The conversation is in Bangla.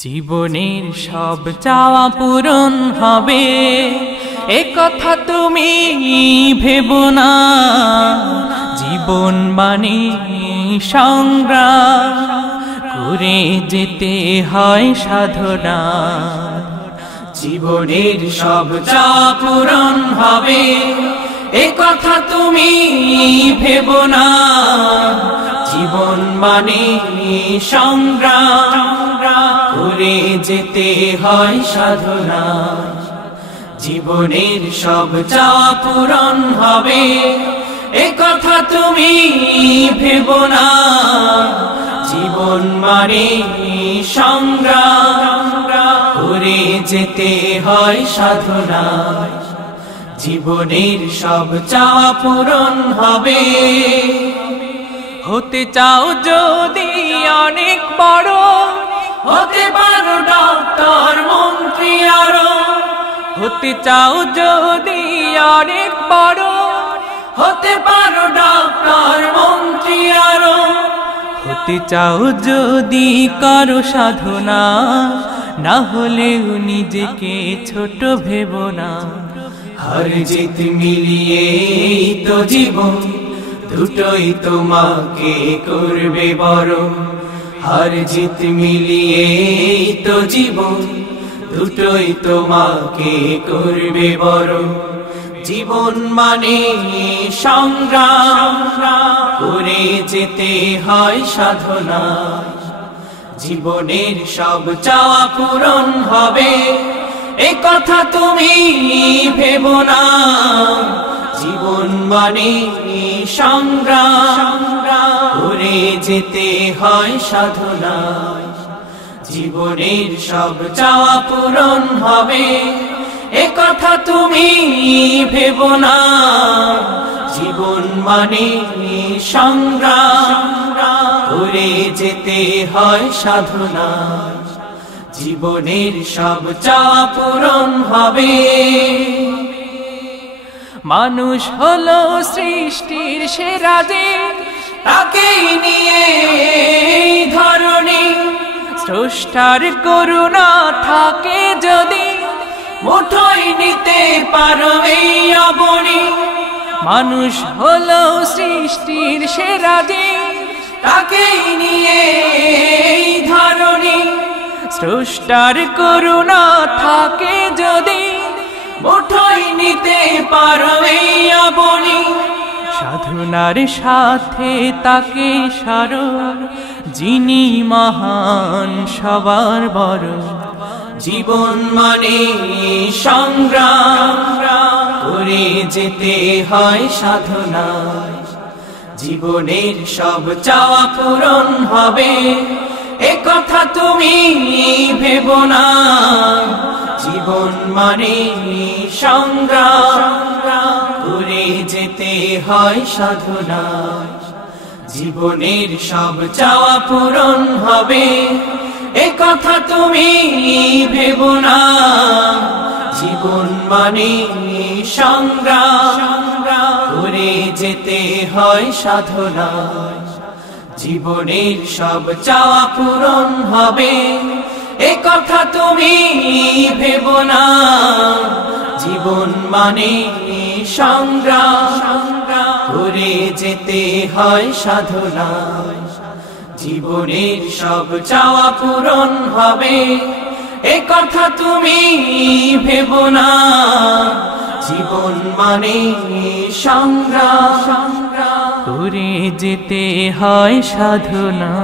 জীবনের সব চাওয়া পূরণ হবে এ কথা তুমি ভেবো না। জীবন মানে সংগ্রাম করে যেতে হয় সাধনা। জীবনের সব চাওয়া পূরণ হবে এ কথা তুমি ভেবো না। জীবন মানে সংগ্রাম করে যেতে হয় সাধনা। জীবনের সব চাওয়া পূরণ হবে এ কথা তুমি ভেবো না। জীবন মানে সংগ্রাম করে যেতে হয় সাধনা। জীবনের সব চাওয়া পূরণ হবে। হতে চাও যদি অনেক বড়, হতে পারো ডক্টর মন্ত্রী আরো। হতে চাও যদি অনেক বড়, হতে পারো ডক্টর মন্ত্রী আরো। হতে চাও যদি করো সাধনা, না হলেও নিজেকে ছোট ভেবো না। হার জিত মিলিয়ে তো জীবন, দুটোই তোমাকে করবে বড়। হার জিত মিলিয়ে তো জীবন, দুটোই তোমাকে করবে বড়। জীবন মানে সংগ্রাম করে যেতে হয় সাধনা। জীবনের সব চাওয়া পূরণ হবে এ কথা তুমি ভেবো না। জীবন মানে সংগ্রাম করে যেতে হয় সাধনা। জীবনের সব চাওয়া পূরণ হবে এ কথা তুমি ভেবো না। জীবন মানে সংগ্রাম করে যেতে হয় সাধনা। জীবনের সব চাওয়া পূরণ হবে। মানুষ হলো সৃষ্টির সেরা যে, তাকেই নিয়ে ধরণী। স্রষ্টার করুণা থাকে যদি, মুঠোয় নিতে পারো এই অবনী। মানুষ হলো সৃষ্টির সেরা যে, তাকেই নিয়ে ধরণী। স্রষ্টার করুণা থাকে যদি, মুঠোয় নিতে পারো এই অবনী। সাধনার সাথে তাকে স্মরণ, যিনি মহান সবার বড়। জীবন মানে সংগ্রাম করে যেতে হয় সাধনা। জীবনের সব চাওয়া পূরণ হবে এ কথা তুমি ভেবো না। জীবন মানে সংগ্রাম করে যেতে হয় সাধনা। জীবনের সব চাওয়া পূরণ হবে এ কথা তুমি ভেবো না। জীবন মানে সংগ্রাম করে যেতে হয় সাধনা। জীবনের সব চাওয়া পূরণ হবে এ কথা তুমি ভেবো না। জীবন মানে সংগ্রাম করে যেতে হয় সাধনা। জীবনের সব চাওয়া পূরণ হবে এ কথা তুমি ভেবো না। জীবন মানে সংগ্রাম করে যেতে হয় সাধনা।